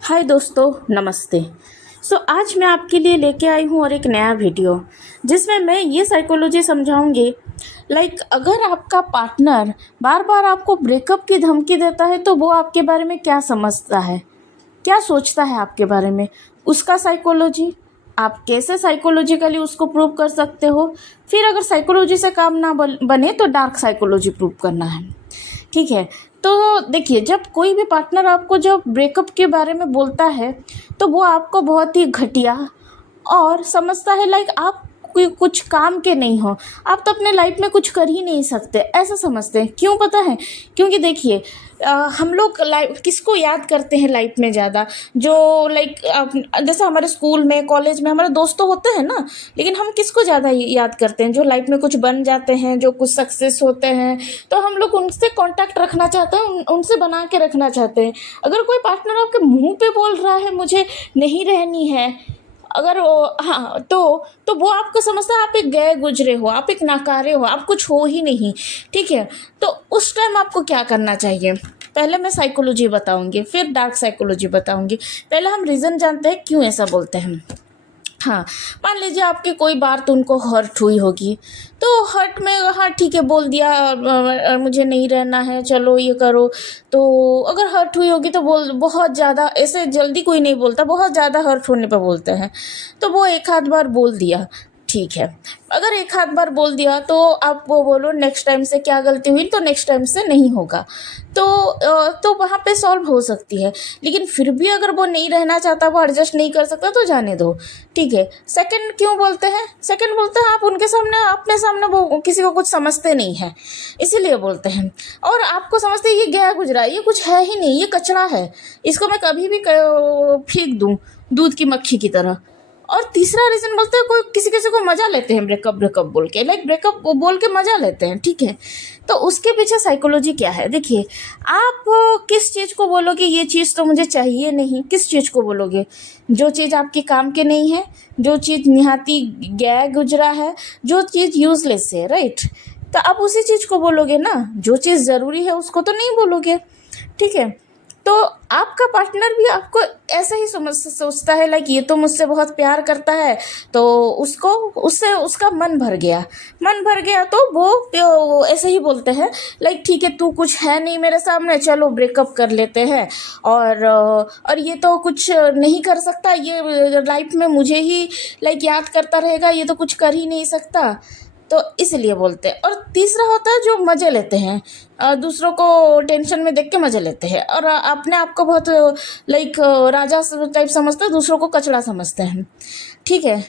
हाय दोस्तों, नमस्ते। आज मैं आपके लिए लेके आई हूँ और एक नया वीडियो जिसमें मैं ये साइकोलॉजी समझाऊंगी। अगर आपका पार्टनर बार बार आपको ब्रेकअप की धमकी देता है तो वो आपके बारे में क्या समझता है, क्या सोचता है आपके बारे में, उसका साइकोलॉजी आप कैसे साइकोलॉजिकली उसको प्रूव कर सकते हो। फिर अगर साइकोलॉजी से काम ना बने तो डार्क साइकोलॉजी प्रूव करना है। ठीक है। तो देखिए, जब कोई भी पार्टनर आपको जब ब्रेकअप के बारे में बोलता है तो वो आपको बहुत ही घटिया और समझता है। आप कोई कुछ काम के नहीं हो, आप तो अपने लाइफ में कुछ कर ही नहीं सकते, ऐसा समझते हैं। क्यों पता है? क्योंकि देखिए, हम लोग लाइफ किसको याद करते हैं लाइफ में ज़्यादा? जो जैसे हमारे स्कूल में, कॉलेज में हमारे दोस्त तो होते हैं ना, लेकिन हम किसको ज़्यादा याद करते हैं? जो लाइफ में कुछ बन जाते हैं, जो कुछ सक्सेस होते हैं, तो हम लोग उनसे कांटेक्ट रखना चाहते हैं, उनसे बना के रखना चाहते हैं। अगर कोई पार्टनर आपके मुंह पे बोल रहा है मुझे नहीं रहनी है, अगर हाँ, तो वो आपको समझता है आप एक गए गुजरे हो, आप एक नाकारे हो, आप कुछ हो ही नहीं। ठीक है। तो उस टाइम आपको क्या करना चाहिए? पहले मैं साइकोलॉजी बताऊंगी, फिर डार्क साइकोलॉजी बताऊंगी। पहले हम रीज़न जानते हैं क्यों ऐसा बोलते हैं। हाँ, मान लीजिए आपकी कोई बात उनको हर्ट हुई होगी, तो हर्ट में हाँ ठीक है बोल दिया, मुझे नहीं रहना है, चलो ये करो। तो अगर हर्ट हुई होगी तो बोल, बहुत ज़्यादा ऐसे जल्दी कोई नहीं बोलता, बहुत ज़्यादा हर्ट होने पर बोलते हैं। तो वो एक आध बार बोल दिया, ठीक है। अगर एक आध बार बोल दिया तो आप वो बोलो नेक्स्ट टाइम से क्या गलती हुई, तो नेक्स्ट टाइम से नहीं होगा। तो वहाँ पे सॉल्व हो सकती है। लेकिन फिर भी अगर वो नहीं रहना चाहता, वो एडजस्ट नहीं कर सकता, तो जाने दो। ठीक है। सेकंड क्यों बोलते हैं? सेकंड बोलते हैं आप उनके सामने, अपने सामने वो किसी को कुछ समझते नहीं हैं, इसीलिए बोलते हैं। और आपको समझते हैं ये गया गुजरा, ये कुछ है ही नहीं, ये कचरा है, इसको मैं कभी भी फेंक दूँ दूध की मक्खी की तरह। और तीसरा रीज़न बोलते हैं कोई किसी किसी को मज़ा लेते हैं ब्रेकअप ब्रेकअप बोल के, ब्रेकअप बोल के मज़ा लेते हैं। ठीक है। तो उसके पीछे साइकोलॉजी क्या है? देखिए, आप किस चीज़ को बोलोगे ये चीज़ तो मुझे चाहिए नहीं, किस चीज़ को बोलोगे? जो चीज़ आपके काम के नहीं है, जो चीज़ निहाती गया गुजरा है, जो चीज़ यूजलेस है, राइट? तो आप उसी चीज़ को बोलोगे ना। जो चीज़ ज़रूरी है उसको तो नहीं बोलोगे। ठीक है। तो आपका पार्टनर भी आपको ऐसा ही सोचता है, ये तो मुझसे बहुत प्यार करता है, तो उसको उससे उसका मन भर गया। मन भर गया तो वो ऐसे ही बोलते हैं, ठीक है तू कुछ है नहीं मेरे सामने, चलो ब्रेकअप कर लेते हैं। और ये तो कुछ नहीं कर सकता, ये लाइफ में मुझे ही याद करता रहेगा, ये तो कुछ कर ही नहीं सकता, तो इसलिए बोलते हैं। और तीसरा होता है जो मज़े लेते हैं, दूसरों को टेंशन में देख के मज़े लेते हैं, और अपने आप को बहुत राजा टाइप समझते हैं, दूसरों को कचड़ा समझते हैं। ठीक है।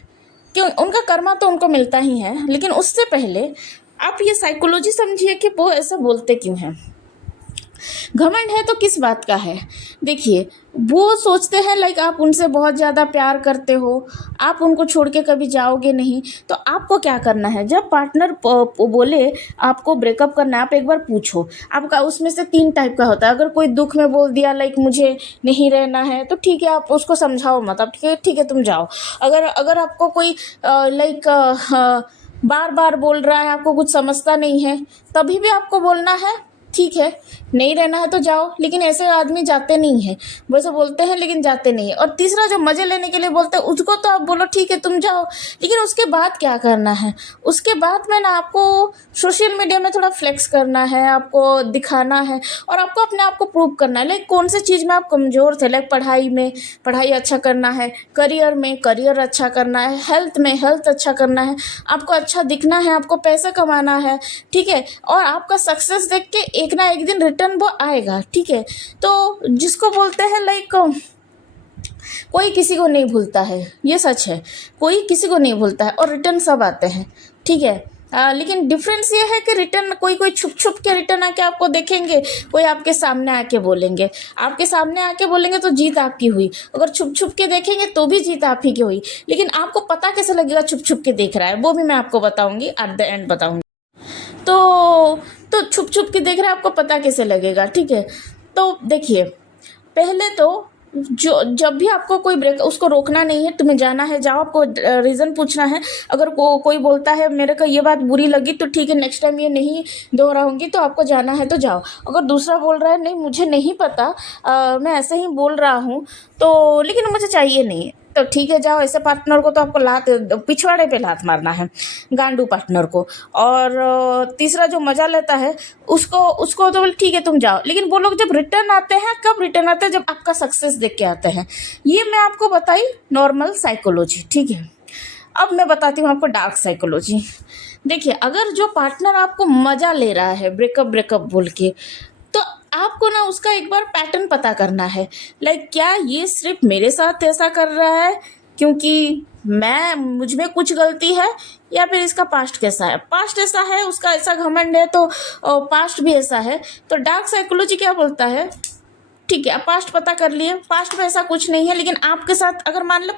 क्यों? उनका कर्मा तो उनको मिलता ही है, लेकिन उससे पहले आप ये साइकोलॉजी समझिए कि वो ऐसा बोलते क्यों हैं। घमंड है तो किस बात का है? देखिए, वो सोचते हैं आप उनसे बहुत ज़्यादा प्यार करते हो, आप उनको छोड़ के कभी जाओगे नहीं। तो आपको क्या करना है, जब पार्टनर बोले आपको ब्रेकअप करना है, आप एक बार पूछो। आपका उसमें से 3 टाइप का होता है। अगर कोई दुख में बोल दिया मुझे नहीं रहना है, तो ठीक है, आप उसको समझाओ मत, आप ठीक है तुम जाओ। अगर अगर आपको कोई बार बार बोल रहा है, आपको कुछ समझता नहीं है, तभी भी आपको बोलना है ठीक है, नहीं रहना है तो जाओ। लेकिन ऐसे आदमी जाते नहीं हैं, वैसे बोलते हैं लेकिन जाते नहीं हैं। और तीसरा जो मज़े लेने के लिए बोलते हैं, उसको तो आप बोलो ठीक है तुम जाओ, लेकिन उसके बाद क्या करना है? उसके बाद में ना आपको सोशल मीडिया में थोड़ा फ्लेक्स करना है, आपको दिखाना है, और आपको अपने आप को प्रूव करना है। कौन से चीज़ में आप कमज़ोर थे, पढ़ाई में पढ़ाई अच्छा करना है, करियर में करियर अच्छा करना है, हेल्थ में हेल्थ अच्छा करना है, आपको अच्छा दिखना है, आपको पैसा कमाना है। ठीक है। और आपका सक्सेस देख के एक ना एक दिन रिटर्न वो आएगा। ठीक है। तो जिसको बोलते हैं कोई किसी को नहीं भूलता है, ये सच है। कोई किसी को नहीं भूलता है और रिटर्न सब आते हैं। ठीक है। लेकिन डिफरेंस ये है कि रिटर्न कोई कोई छुप छुप के रिटर्न आके आपको देखेंगे, कोई आपके सामने आके बोलेंगे। आपके सामने आके बोलेंगे तो जीत आपकी हुई, अगर छुप छुप के देखेंगे तो भी जीत आप ही की हुई। लेकिन आपको पता कैसे लगेगा छुप छुप के देख रहा है? वो भी मैं आपको बताऊंगी, एट द एंड बताऊंगी। तो तो छुप छुप के देख रहे हैं, आपको पता कैसे लगेगा? ठीक है। तो देखिए, पहले तो जो जब भी आपको कोई ब्रेक, उसको रोकना नहीं है, तुम्हें जाना है जाओ, आपको रीज़न पूछना है। अगर कोई बोलता है मेरे को ये बात बुरी लगी तो ठीक है, नेक्स्ट टाइम ये नहीं दोहराऊंगी, तो आपको जाना है तो जाओ। अगर दूसरा बोल रहा है नहीं मुझे नहीं पता, मैं ऐसे ही बोल रहा हूँ, तो लेकिन मुझे चाहिए नहीं, तो ठीक है जाओ। ऐसे पार्टनर को तो आपको लात, पिछवाड़े पे लात मारना है, गांडू पार्टनर को। और तीसरा जो मज़ा लेता है उसको उसको तो बोले ठीक है तुम जाओ, लेकिन वो लोग जब रिटर्न आते हैं, कब रिटर्न आते हैं, जब आपका सक्सेस देख के आते हैं। ये मैं आपको बताई नॉर्मल साइकोलॉजी, ठीक है। अब मैं बताती हूँ आपको डार्क साइकोलॉजी। देखिए, अगर जो पार्टनर आपको मज़ा ले रहा है ब्रेकअप ब्रेकअप बोल के, तो आपको ना उसका एक बार पैटर्न पता करना है। लाइक क्या ये सिर्फ मेरे साथ ऐसा कर रहा है क्योंकि मैं, मुझ में कुछ गलती है, या फिर इसका पास्ट कैसा है, पास्ट ऐसा है, उसका ऐसा घमंड है तो पास्ट भी ऐसा है। तो डार्क साइकोलॉजी क्या बोलता है, ठीक है आप पास्ट पता कर लिए, पास्ट में ऐसा कुछ नहीं है, लेकिन आपके साथ अगर मान लो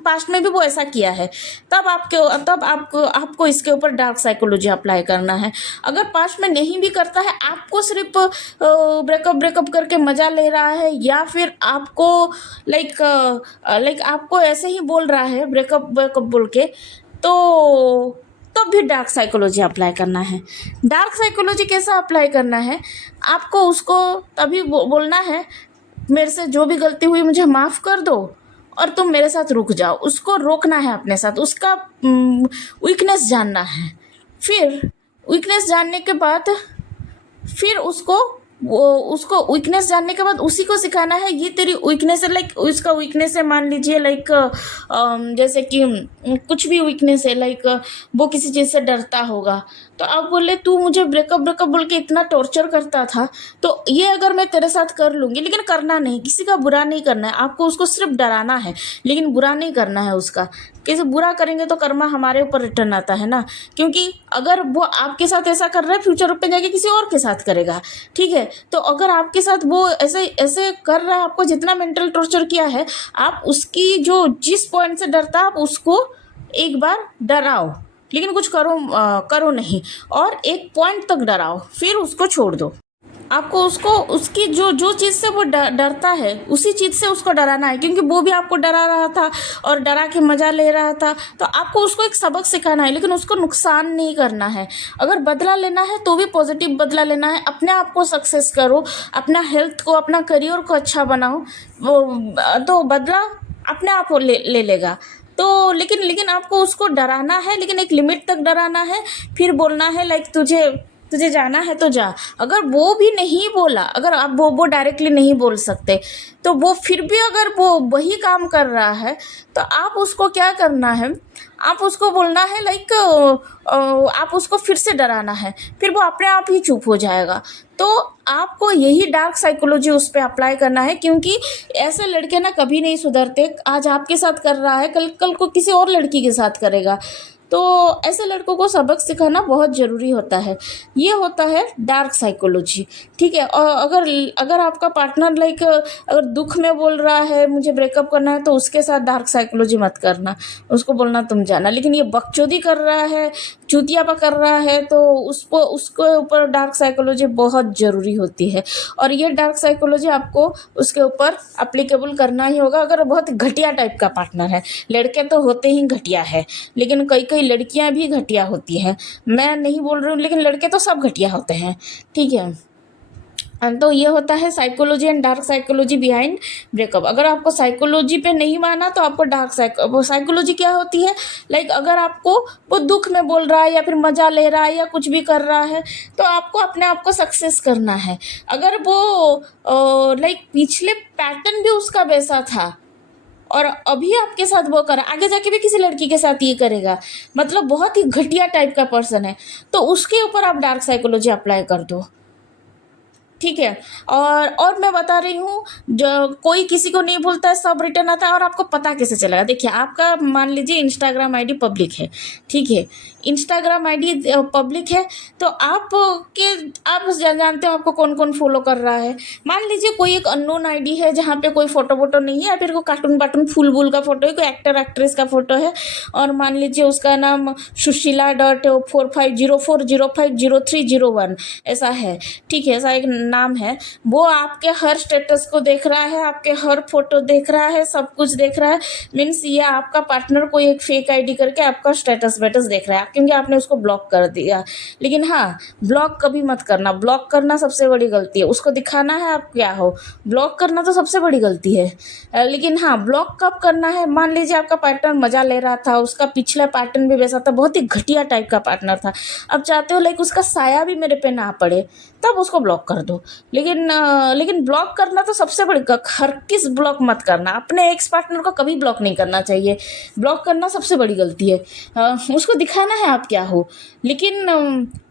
पास्ट में भी वो ऐसा किया है, तब आपको इसके ऊपर डार्क साइकोलॉजी अप्लाई करना है। अगर पास्ट में नहीं भी करता है, आपको सिर्फ ब्रेकअप करके मज़ा ले रहा है, या फिर आपको लाइक आपको ऐसे ही बोल रहा है ब्रेकअप बोल के, तो तब भी डार्क साइकोलॉजी अप्लाई करना है। डार्क साइकोलॉजी कैसा अप्लाई करना है, आपको उसको तभी बोलना है मेरे से जो भी गलती हुई मुझे माफ़ कर दो, और तुम मेरे साथ रुक जाओ। उसको रोकना है अपने साथ, उसका वीकनेस जानना है। फिर वीकनेस जानने के बाद फिर उसको वीकनेस जानने के बाद उसी को सिखाना है ये तेरी वीकनेस है। लाइक उसका वीकनेस है, मान लीजिए लाइक जैसे कि कुछ भी वीकनेस है, लाइक वो किसी चीज़ से डरता होगा, तो आप बोले तू मुझे ब्रेकअप बोल के इतना टॉर्चर करता था, तो ये अगर मैं तेरे साथ कर लूँगी, लेकिन करना नहीं, किसी का बुरा नहीं करना है आपको, उसको सिर्फ डराना है, लेकिन बुरा नहीं करना है उसका। किसी बुरा करेंगे तो कर्मा हमारे ऊपर रिटर्न आता है ना, क्योंकि अगर वो आपके साथ ऐसा कर रहा है, फ्यूचर पे जाके किसी और के साथ करेगा, ठीक है। तो अगर आपके साथ वो ऐसे ऐसे कर रहा है, आपको जितना मेंटल टॉर्चर किया है, आप उसकी जो जिस पॉइंट से डरता आप उसको एक बार डराओ, लेकिन कुछ करो नहीं, और एक पॉइंट तक डराओ, फिर उसको छोड़ दो। आपको उसको उसकी जो चीज़ से वो डरता है, उसी चीज़ से उसको डराना है, क्योंकि वो भी आपको डरा रहा था और डरा के मज़ा ले रहा था। तो आपको उसको एक सबक सिखाना है, लेकिन उसको नुकसान नहीं करना है। अगर बदला लेना है तो भी पॉजिटिव बदला लेना है। अपने आप को सक्सेस करो, अपना हेल्थ को, अपना करियर को अच्छा बनाओ, तो बदला अपने आप वो ले लेगा। तो लेकिन आपको उसको डराना है, लेकिन एक लिमिट तक डराना है। फिर बोलना है लाइक तुझे जाना है तो जा। अगर वो भी नहीं बोला, अगर आप वो डायरेक्टली नहीं बोल सकते, तो वो फिर भी अगर वो वही काम कर रहा है, तो आप उसको क्या करना है, आप उसको बोलना है लाइक आप उसको फिर से डराना है, फिर वो अपने आप ही चुप हो जाएगा। तो आपको यही डार्क साइकोलॉजी उस पर अप्लाई करना है, क्योंकि ऐसे लड़के ना कभी नहीं सुधरते। आज आपके साथ कर रहा है, कल को किसी और लड़की के साथ करेगा। तो ऐसे लड़कों को सबक सिखाना बहुत ज़रूरी होता है। ये होता है डार्क साइकोलॉजी, ठीक है। और अगर आपका पार्टनर लाइक अगर दुख में बोल रहा है मुझे ब्रेकअप करना है, तो उसके साथ डार्क साइकोलॉजी मत करना, उसको बोलना तुम जाना। लेकिन ये बकचोदी कर रहा है, चूतियापा कर रहा है, तो उसके ऊपर डार्क साइकोलॉजी बहुत ज़रूरी होती है। और ये डार्क साइकोलॉजी आपको उसके ऊपर अप्लीकेबल करना ही होगा। अगर बहुत घटिया टाइप का पार्टनर है, लड़के तो होते ही घटिया है, लेकिन कई लड़कियां भी घटिया होती हैं। मैं नहीं बोल रही हूँ, लेकिन लड़के तो सब घटिया होते हैं, ठीक है। तो ये होता है psychology and dark psychology behind breakup. अगर आपको साइकोलॉजी पे नहीं माना, तो आपको डार्क साइकोलॉजी क्या होती है, लाइक अगर आपको वो दुख में बोल रहा है, या फिर मज़ा ले रहा है, या कुछ भी कर रहा है, तो आपको अपने आप को सक्सेस करना है। अगर वो लाइक पिछले पैटर्न भी उसका वैसा था, और अभी आपके साथ वो करा, आगे जाके भी किसी लड़की के साथ ये करेगा, मतलब बहुत ही घटिया टाइप का पर्सन है, तो उसके ऊपर आप डार्क साइकोलॉजी अप्लाई कर दो, ठीक है। और मैं बता रही हूँ, जो कोई किसी को नहीं भूलता है, सब रिटर्न आता है। और आपको पता कैसे चलेगा, देखिए आपका मान लीजिए इंस्टाग्राम आईडी पब्लिक है, ठीक है। इंस्टाग्राम आईडी पब्लिक है, तो आप जानते हो आपको कौन कौन फॉलो कर रहा है। मान लीजिए कोई एक अननोन आईडी है, जहाँ पे कोई फोटो वोटो नहीं है, या फिर कोई कार्टून फूल बूल का फोटो है, कोई एक्टर एक्ट्रेस का फोटो है, और मान लीजिए उसका नाम सुशीला.4504050301 ऐसा है, ठीक है। ऐसा एक नाम है, वो आपके हर स्टेटस को देख रहा है, आपके हर फोटो देख रहा है, सब कुछ देख रहा है। मीन्स ये आपका पार्टनर कोई एक फेक आईडी करके आपका स्टेटस वेटस देख रहा है क्योंकि आपने उसको ब्लॉक कर दिया। लेकिन हाँ, ब्लॉक कभी मत करना, ब्लॉक करना सबसे बड़ी गलती है। उसको दिखाना है आप क्या हो, ब्लॉक करना तो सबसे बड़ी गलती है। लेकिन हाँ, ब्लॉक कब करना है, मान लीजिए आपका पार्टनर मजा ले रहा था, उसका पिछला पार्टनर भी वैसा था, बहुत ही घटिया टाइप का पार्टनर था, अब चाहते हो लाइक उसका साया भी मेरे पे ना पड़े, तब उसको ब्लॉक कर दो। लेकिन ब्लॉक करना तो सबसे बड़ी, हर किस ब्लॉक मत करना, अपने एक्स पार्टनर को कभी ब्लॉक नहीं करना चाहिए। ब्लॉक करना सबसे बड़ी गलती है। उसको दिखाना है आप क्या हो, लेकिन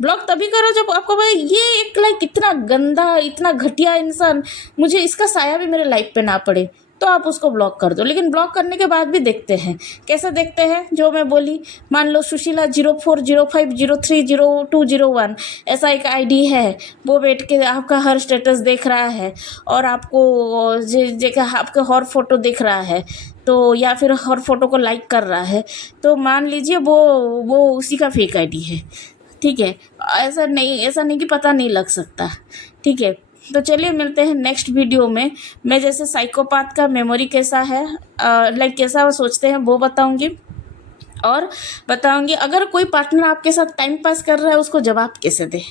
ब्लॉक तभी करो जब आपको भाई ये एक लाइक इतना गंदा, इतना घटिया इंसान, मुझे इसका साया भी मेरे लाइफ पे ना पड़े, तो आप उसको ब्लॉक कर दो। लेकिन ब्लॉक करने के बाद भी देखते हैं, कैसे देखते हैं, जो मैं बोली, मान लो सुशीला 0405030201 ऐसा एक आईडी है, वो बैठ के आपका हर स्टेटस देख रहा है और आपको आपके हर फोटो देख रहा है, तो या फिर हर फोटो को लाइक कर रहा है, तो मान लीजिए वो उसी का फेक आईडी है। ठीक है, ऐसा नहीं कि पता नहीं लग सकता। ठीक है, तो चलिए मिलते हैं नेक्स्ट वीडियो में। मैं जैसे साइकोपाथ का मेमोरी कैसा है, लाइक कैसा वो सोचते हैं, वो बताऊंगी। और बताऊंगी अगर कोई पार्टनर आपके साथ टाइम पास कर रहा है, उसको जवाब कैसे दे।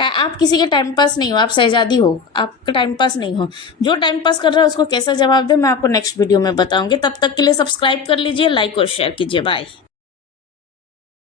आप किसी के टाइम पास नहीं हो, आप शहजादी हो, आपका टाइम पास नहीं हो। जो टाइम पास कर रहा है उसको कैसा जवाब दे, मैं आपको नेक्स्ट वीडियो में बताऊंगी। तब तक के लिए सब्सक्राइब कर लीजिए, लाइक और शेयर कीजिए। बाय।